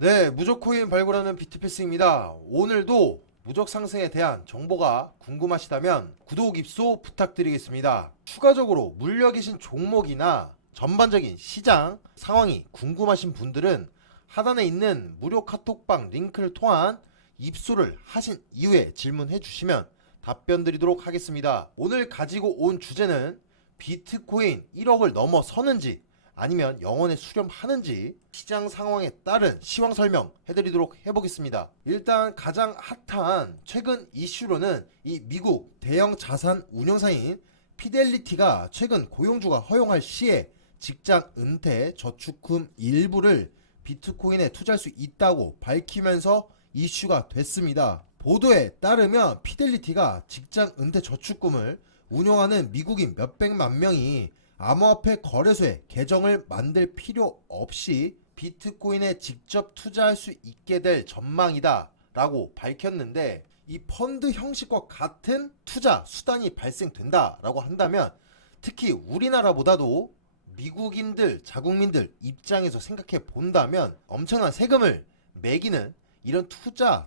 네, 무적코인 발굴하는 비트패스입니다. 오늘도 무적 상승에 대한 정보가 궁금하시다면 구독, 입소 부탁드리겠습니다. 추가적으로 물려 계신 종목이나 전반적인 시장 상황이 궁금하신 분들은 하단에 있는 무료 카톡방 링크를 통한 입소를 하신 이후에 질문해 주시면 답변 드리도록 하겠습니다. 오늘 가지고 온 주제는 비트코인 1억을 넘어서는지 아니면 영원에 수렴하는지 시장 상황에 따른 시황 설명 해드리도록 해보겠습니다. 일단 가장 핫한 최근 이슈로는 이 미국 대형 자산 운용사인 피델리티가 최근 고용주가 허용할 시에 직장 은퇴 저축금 일부를 비트코인에 투자할 수 있다고 밝히면서 이슈가 됐습니다. 보도에 따르면 피델리티가 직장 은퇴 저축금을 운용하는 미국인 몇백만 명이 암호화폐 거래소에 계정을 만들 필요 없이 비트코인에 직접 투자할 수 있게 될 전망이다 라고 밝혔는데, 이 펀드 형식과 같은 투자 수단이 발생된다 라고 한다면 특히 우리나라보다도 미국인들, 자국민들 입장에서 생각해 본다면 엄청난 세금을 매기는 이런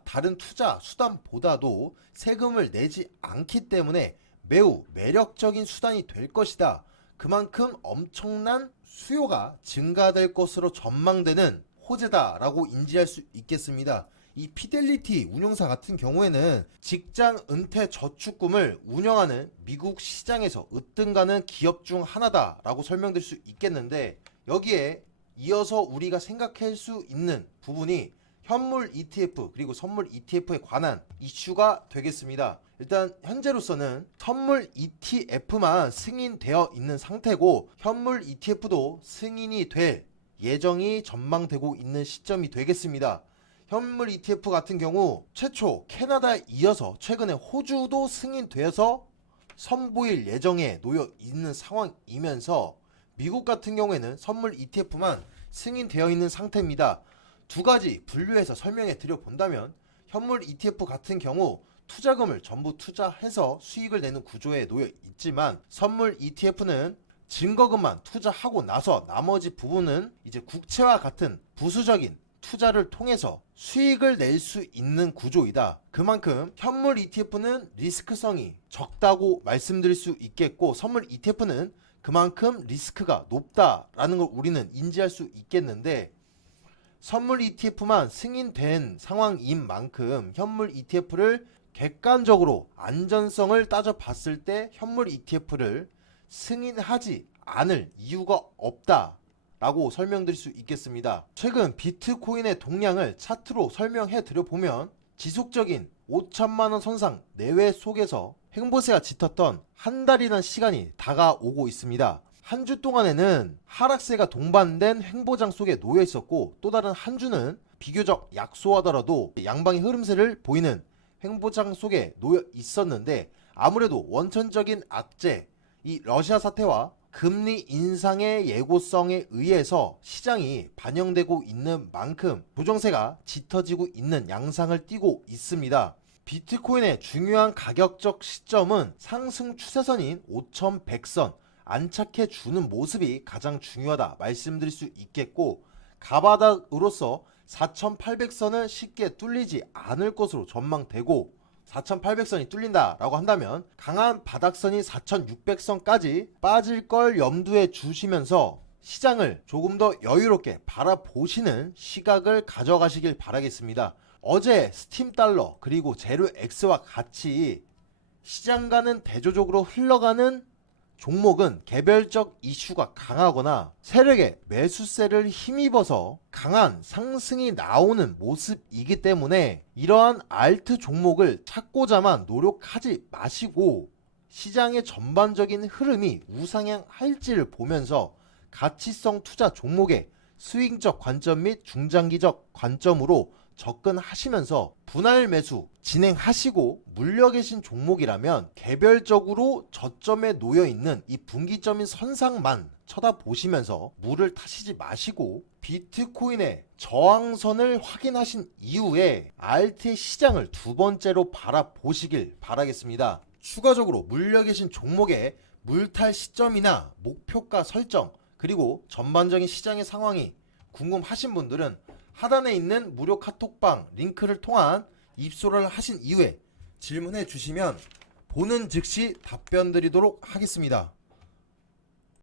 다른 투자 수단보다도 세금을 내지 않기 때문에 매우 매력적인 수단이 될 것이다. 그만큼 엄청난 수요가 증가될 것으로 전망되는 호재다라고 인지할 수 있겠습니다. 이 피델리티 운용사 같은 경우에는 직장 은퇴 저축금을 운영하는 미국 시장에서 으뜸가는 기업 중 하나다라고 설명될 수 있겠는데, 여기에 이어서 우리가 생각할 수 있는 부분이 현물 ETF 그리고 선물 ETF에 관한 이슈가 되겠습니다. 일단 현재로서는 선물 ETF만 승인되어 있는 상태고 현물 ETF도 승인이 될 예정이 전망되고 있는 시점이 되겠습니다. 현물 ETF 같은 경우 최초 캐나다에 이어서 최근에 호주도 승인되어서 선보일 예정에 놓여 있는 상황이면서 미국 같은 경우에는 선물 ETF만 승인되어 있는 상태입니다. 두 가지 분류해서 설명해 드려 본다면, 현물 ETF 같은 경우 투자금을 전부 투자해서 수익을 내는 구조에 놓여 있지만 선물 ETF는 증거금만 투자하고 나서 나머지 부분은 이제 국채와 같은 부수적인 투자를 통해서 수익을 낼 수 있는 구조이다. 그만큼 현물 ETF는 리스크성이 적다고 말씀드릴 수 있겠고, 선물 ETF는 그만큼 리스크가 높다라는 걸 우리는 인지할 수 있겠는데, 선물 ETF만 승인된 상황인 만큼 현물 ETF를 객관적으로 안전성을 따져봤을 때 현물 ETF를 승인하지 않을 이유가 없다 라고 설명드릴 수 있겠습니다. 최근 비트코인의 동향을 차트로 설명해 드려보면 지속적인 5천만원 선상 내외 속에서 횡보세가 짙었던 한 달이라는 시간이 다가오고 있습니다. 한 주 동안에는 하락세가 동반된 횡보장 속에 놓여 있었고, 또 다른 한 주는 비교적 약소하더라도 양방의 흐름세를 보이는 횡보장 속에 놓여 있었는데, 아무래도 원천적인 악재, 이 러시아 사태와 금리 인상의 예고성에 의해서 시장이 반영되고 있는 만큼 조정세가 짙어지고 있는 양상을 띠고 있습니다. 비트코인의 중요한 가격적 시점은 상승 추세선인 5100선 안착해 주는 모습이 가장 중요하다 말씀드릴 수 있겠고, 가바닥으로서 4800선은 쉽게 뚫리지 않을 것으로 전망되고, 4800선이 뚫린다라고 한다면 강한 바닥선이 4600선까지 빠질 걸 염두에 주시면서 시장을 조금 더 여유롭게 바라보시는 시각을 가져가시길 바라겠습니다. 어제 스팀 달러 그리고 제로 X와 같이 시장과는 대조적으로 흘러가는 종목은 개별적 이슈가 강하거나 세력의 매수세를 힘입어서 강한 상승이 나오는 모습이기 때문에 이러한 알트 종목을 찾고자만 노력하지 마시고 시장의 전반적인 흐름이 우상향할지를 보면서 가치성 투자 종목의 스윙적 관점 및 중장기적 관점으로 접근하시면서 분할 매수 진행하시고, 물려 계신 종목이라면 개별적으로 저점에 놓여 있는 이 분기점인 선상만 쳐다보시면서 물을 타시지 마시고 비트코인의 저항선을 확인하신 이후에 알트의 시장을 두 번째로 바라보시길 바라겠습니다. 추가적으로 물려 계신 종목의 물탈 시점이나 목표가 설정, 그리고 전반적인 시장의 상황이 궁금하신 분들은 하단에 있는 무료 카톡방 링크를 통한 입소를 하신 이후에 질문해 주시면 보는 즉시 답변 드리도록 하겠습니다.